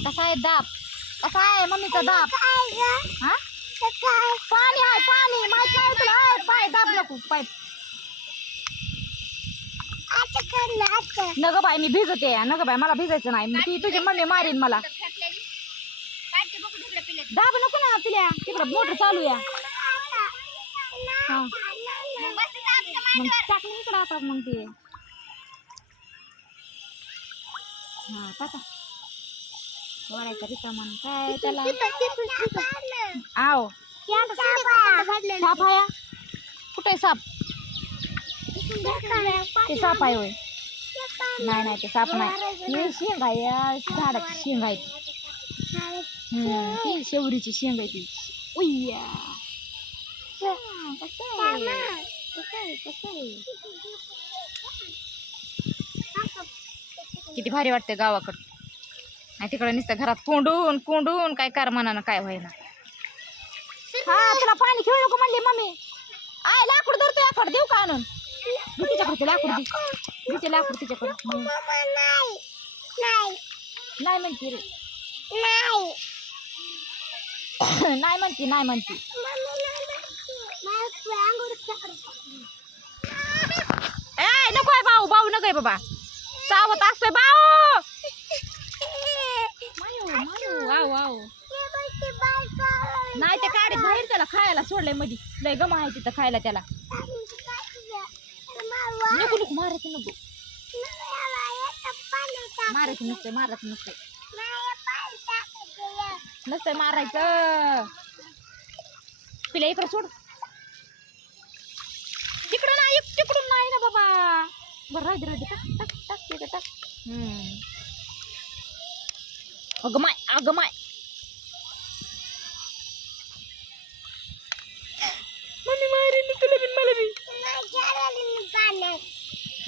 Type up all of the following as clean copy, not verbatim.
कसा आहे दाब कसा आहे मम्मीचा दाब हा पाणी आहे पाणी माहित नाही तुला पाय दाब नको पाय नग बाय मी भिजते नग बाय मला भिजायचं नाही ती तुझी मम्मी मारीन मला दाब नको ना पिल्या तिकडं मोटर चालू या मग टाकली इकडं आता मग ते हा टाका वरायचा रिकामन काय त्याला आव साप आहे कुठे साप ते साप आहे होय नाही नाही ते साप नाही हे शेंग आहे झाडाची शेंग आहे ती शेवरीची शेंग आहे ती उय्या कसं आहे किती भारी वाटते गावाकडं नाही तिकडं नुसतं घरात कोंडून कोंडून काय कर म्हणा काय व्हायना हा तुला पाणी खेळू नको म्हणली मम्मी आय लाकूड धरतो याकडे देऊ का आणून तिच्याकडे लाकूड तिचे लाकूड तिच्याकडे नाही म्हणते रे नाही म्हणती नाही म्हणती ए नको आहे भाऊ भाऊ नको आहे बाबा चावत असतोय भाऊ वाव वाव नाही ते काढीत बाहेर त्याला खायला सोडलंय मधी लय गम आहे तिथं खायला त्याला नको नको मारायचं नको मारायचं नसतंय मारायचं नसतंय नसतंय मारायचं पिला इकडं सोड तिकडं नाही तिकडून नाही ना बाबा बरं राहू दे टाक टाक टाक तिकडं टाक अगं माय मम्मी मारेन तुला बिन मला बी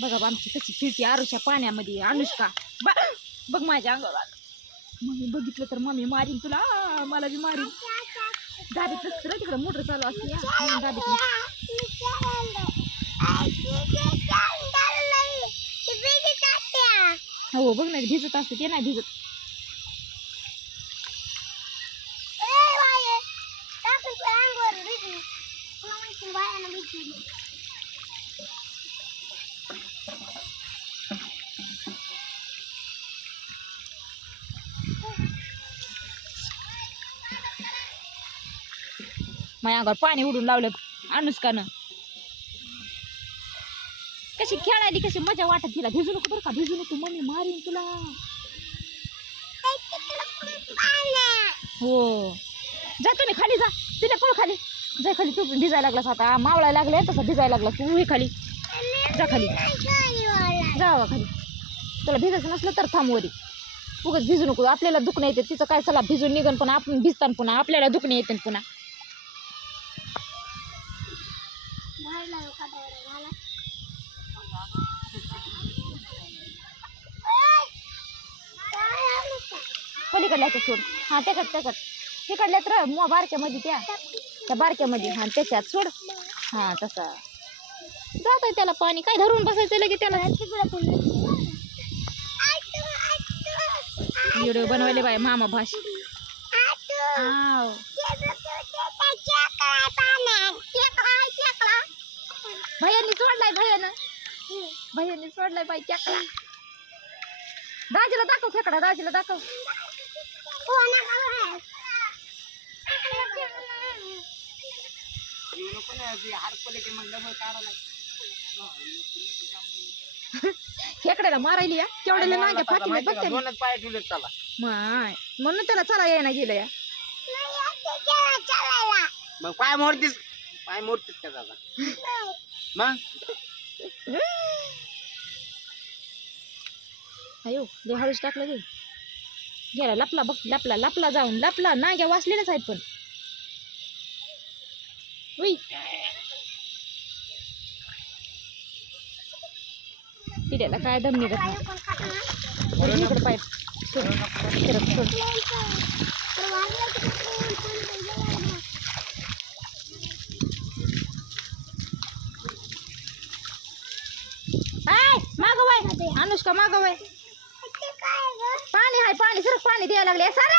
बघा आमची कशी फिरती आरुषा पाण्यामध्ये अनुष्का बघ माझ्या अंगावर मम्मी बघितलं तर मम्मी मारीन तुला मला बी मारीन दाबीत नसतं ना तिकडं मोटर चालू असते दाबीत हो बघ ना भिजत असते ते नाही भिजत माझ्या अंगावर पाणी उडून लावलं अनुष्कानं कशी खेळायली कशी मजा वाटत तिला भिजू नको बरं का भिजू नको मम्मी मारीन तुला हो जा तुम्ही खाली जा तिने पळ खाली जा खाली तू भिजायला लागलास आता मावळायला लागले तसं भिजायला लागलास तू खाली जा खाली जावा खाली तुला भिजायचं नसलं तर थांब वरी उगाच भिजू नको आपल्याला दुखणं येते तिचं काय सला भिजून निघन पुन्हा आपण भिजताना पुन्हा आपल्याला दुखणं येते पुन्हा पलीकडल्याचं सोड हा त्याच्यात तिकडल्यात र बारक्यामध्ये त्या बारक्यामध्ये हा त्याच्यात सोड हा तसा जात आहे त्याला पाणी काय धरून बसायचं लगे त्याला व्हिडिओ बनवायले बाय मामा भाष भैयांनी सोडलाय भैयांनी सोडलाय बाई खेकडा दाजीला दाखव खेकडा दाजीला दाखव खेकड्याला मारायली या केवढ्याला नांग्या फाटले बघ माय म्हणून त्याला चला येईना गेलं या मग पाय मोडतीस का दादा मग अयो लय हळूच टाकलं गे गेला लपला बघ लपला जाऊन लपला नांग्या वाचलेल्याच आहेत पण उई पिढ्याला काय दम निघत नाही इकडे पाईप सोड आय मागवाय अनुष्का मागवाय पाणी हाय पाणी सर पाणी द्यायला लागले सर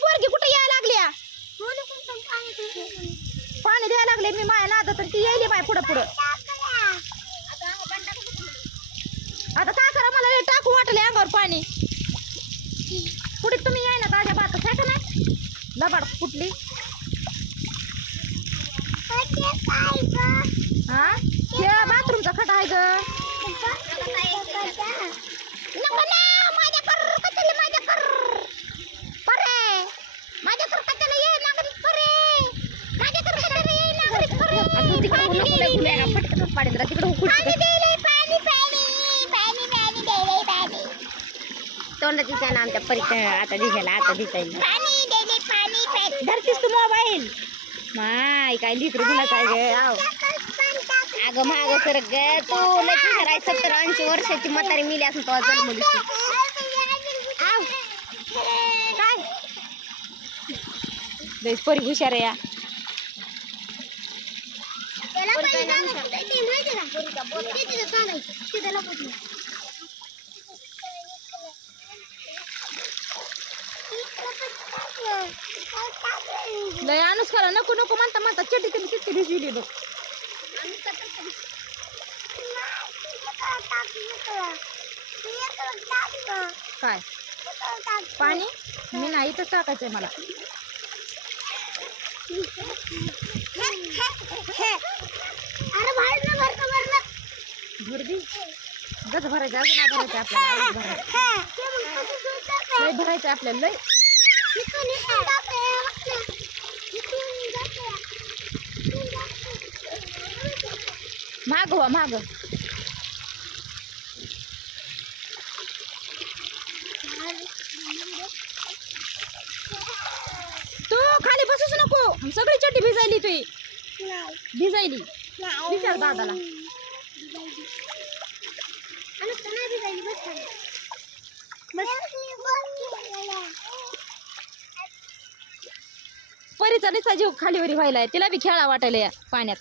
पोरगी कुठे यायला लागल्या पाणी द्यायला लागले मी माया नादात ती यायली माय पुढं पुढं आता काय करा मला लय टाकू वाटले अंगावर पाणी पुढे तुम्ही याय ना ताज्या बात काय का नाही लबाड कुठली हा हे बाथरूमचा खटा आहे ग नको ना माझ्या कर कचले माझ्या कर परे माझ्या कर कचले ये नागरिक परे माझ्या कर कचले ये नागरिक परे तू तिकडे नको गुल्या पटकन पाडींद्रा तिकडे उकळी पाणी पाणी पाणी पाणी देले पाणी तोंडाची ना आमच्या परिचय आता दिसायला आता दिसायला पाणी देले पाणी पाणी धरतीस तू मोबाईल माय काय लिटर दिला काय ग आव अगं माग सर ग तू लय 70-80 वर्षाची म्हातारी मिली असून तो जन्म दिसतो आव काय लयच परी हुशार आहे या लय अनुष्काला नको नको म्हणता म्हणता चटी तुम्ही किती भिजविली बघ काय पाणी मी नाही तर टाकायचंय मला भरदी गज भरायचं अजून भरायचं आपल्याला लय भरायचं आपल्याला लय मागवा माग तू खाली बसूच नको सगळी चटी भिजायली तुई भिजायली विचार दादाला परीचा निसा जीव खालीवरी व्हायलाय तिला बी खेळा वाटायला या पाण्यात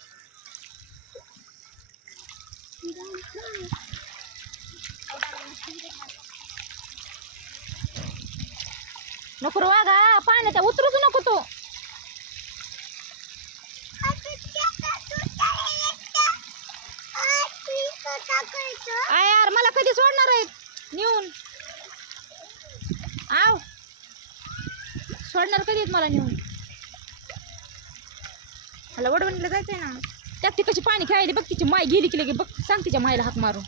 नको रे वागा पाण्यात उतरूच नको तू आय यार मला कधी सोडणार आहेत नेऊन आव सोडणार कधी आहेत मला नेऊन मला वडवणीला जायचंय ना त्यात ती कशी पाणी खेळायली बघ तिची माय गेली की लगे बघ सांग तिच्या मायला हाक मारून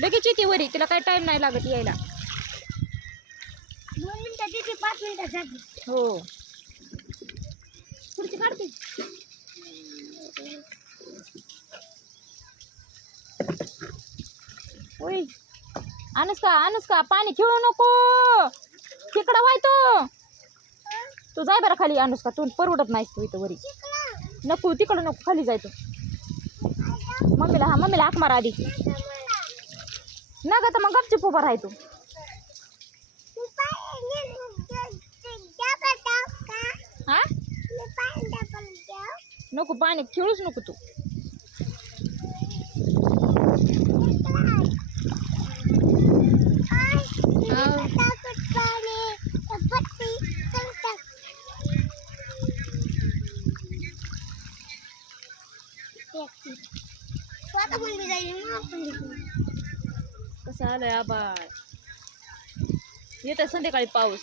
लगेच येते वरी तिला काही टाइम नाही लागत यायला 2 मिनिटात येते 5 मिनिटात जाते हो खुर्ची काढते ओय अनुष्का अनुष्का पाणी खेळू नको तिकडं व्हाय तू जाय बरं खाली अनुष्का तू परवडत नाहीस तू इथं वरी नको तिकडं नको खाली जाय तू मम्मीला हाक मार आधी ना ग तर मग गपचूप उभा राहाय तू हा नको पाणी खेळूच नको तू कसं आलंय आबाळ येत संध्याकाळी पाऊस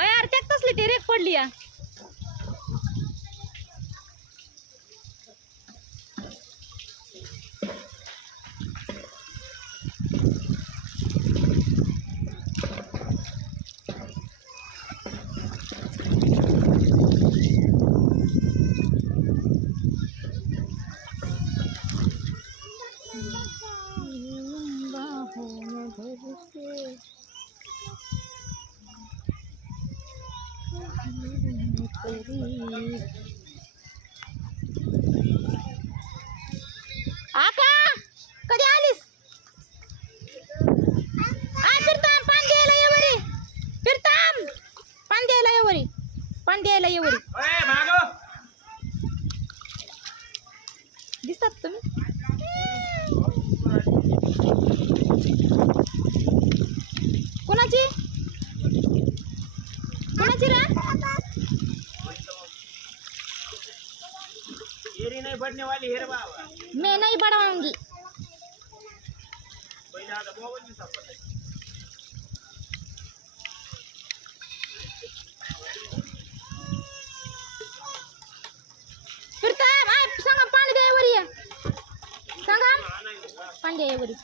यार त्यात कसली ती रेक पडली या खाली हे रे बाबा मैं नहीं बढ़ाऊंगी. पहिला आता मोबाईल मी सापडला फिरता बाय सांगा पाणी द्यावर ये सांगा पाणी द्या वरी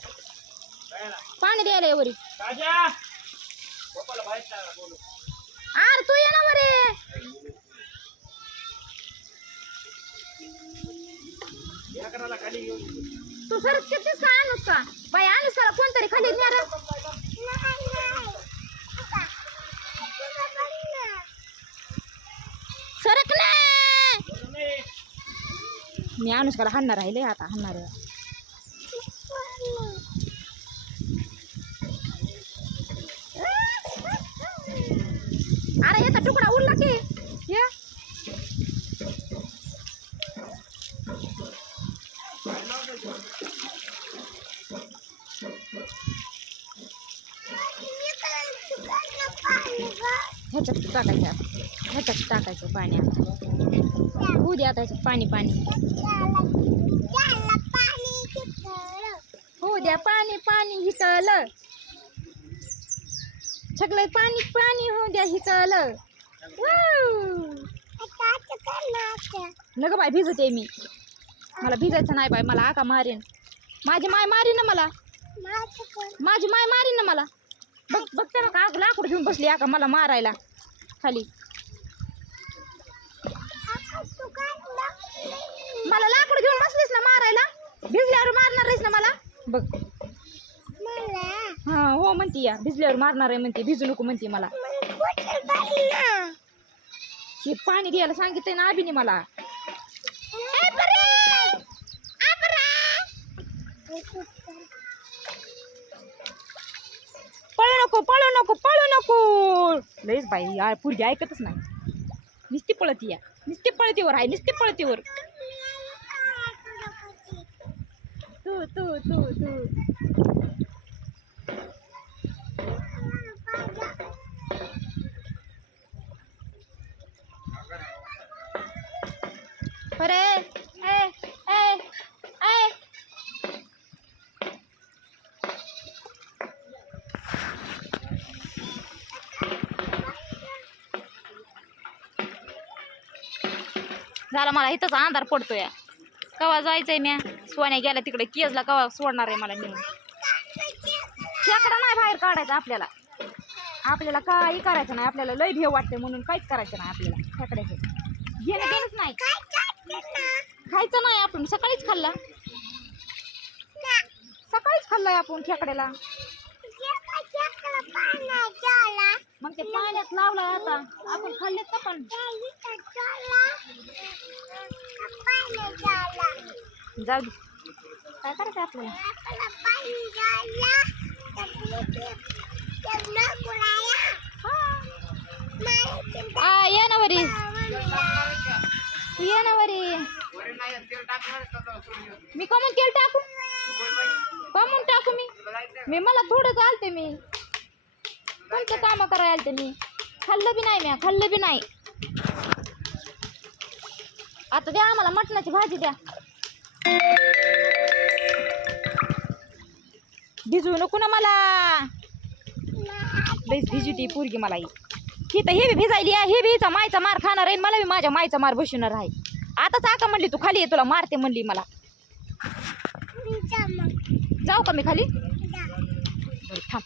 पाणी द्यायला वरी राजा पप्पाला बाहेर टाका बोलू आर तू ये ना वरे या करायला खाली घेऊन तू सरच कितीस का आणूस का बाई आणूस का कोणतरी खाली न्या सरक ना मी अनुष्काला हाणणार आहे लय आता हाणणार आहे अरे याचा तुकडा उरला की ये ह्याच्यात टाकायचं पाणी आता होऊ दे आता ह्याच्यात पाणी होऊ द्या पाणी हिकलं सगळं पाणी होऊ द्या हिकलं नग बाय भिजते मी मला भिजायचं नाही बाय मला आका मारेन माझी माय मारीन ना मला बघ बघते ना का लाकूड घेऊन बसली आका मला मारायला खाली मला लाकूड घेऊन बसलीस ना मारायला भिजल्यावर मारणार आहेस ना मला बघ हा हो म्हणती या भिजल्यावर मारणार आहे म्हणते भिजू नको म्हणते मला हे पाणी घ्यायला सांगितलंय ना अभिने मला पळू नको लईच बाई यार पुरगी ऐकतच नाही नुसती पळतीवर आहे नुसती पळतीवर तू अरे झाला मला इथंच अंधार पडतोय कवा जायचंय म्या सोन्या गेला तिकडे केजला कवा सोडणार आहे मला नेऊन खेकडा नाही बाहेर काढायचं आपल्याला काही करायचं नाही आपल्याला लय भेव वाटते म्हणून काहीच करायचं नाही आपल्याला खेकड्याचं घेणंच नाही खायचं नाही आपण सकाळीच खाल्लाय आपण खेकड्याला मग ते पाण्यात लावलाय आता आपण खाल्लेत का पण जाऊ दे काय करायचं आपल्याला ये ना वरी ये ना वरी मी कमून तेल टाकू मी मला थोडं चालते मी कोणतं काम करायला आलते मी खाल्लं बी नाही आता द्या आम्हाला मटणाची भाजी द्या भिजू नको ना मला लईच भिजती पोरगी मला ही तर हे बी भिजायली हे बी हिचा मायचा मार खाणार आहे मला बी माझ्या मायचा मार बसणार आहे आताच आका म्हणली तू खाली ये तुला मारते म्हणली मला जाऊ का मी खाली थांब